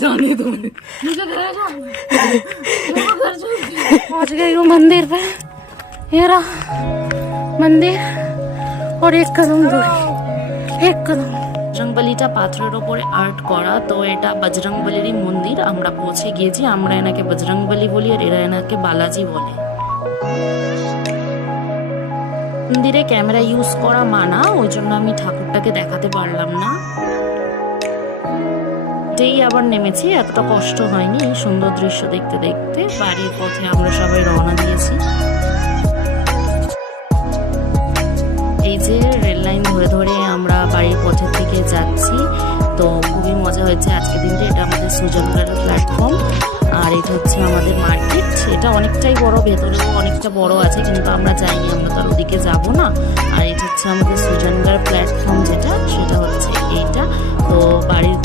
जाने दो मुझे घर जाना घर चलती पहुंच गई हूँ मंदिर पे। ये रहा मंदिर और एक कदम दूर एक कदम। বজরংবলীটা পাথরের উপরে আর্ট করা, তো এটা বজরংবলীরই মন্দির। আমরা পৌঁছে গিয়েছি। আমরা এনাকে বজরংবলী বলি আর এরা এনাকে বালাজি বলে। মন্দিরে ক্যামেরা ইউজ করা মানা, ওই জন্য আমি ঠাকুরটাকে দেখাতে পারলাম না। যেই আবার নেমেছি, এতটা কষ্ট হয়নি এই সুন্দর দৃশ্য দেখতে দেখতে। বাড়ির পথে আমরা সবাই রওনা দিয়েছি। এই যে রেল লাইন ধরে ধরে আমরা বাড়ির পথের দিকে যাচ্ছি। তো খুবই মজা হয়েছে আজকে দিনটা। এটা আমাদের সুজনগড় প্ল্যাটফর্ম আর এটা হচ্ছে আমাদের মার্কেট। এটা অনেকটাই বড়, ভেতরেও অনেকটা বড় আছে, কিন্তু আমরা যাইনি, আমরা তো আর ওদিকে যাবো না। আর এটা হচ্ছে আমাদের সুজনগড় প্ল্যাটফর্ম, যেটা সেটা হচ্ছে এইটা। তো বাড়ির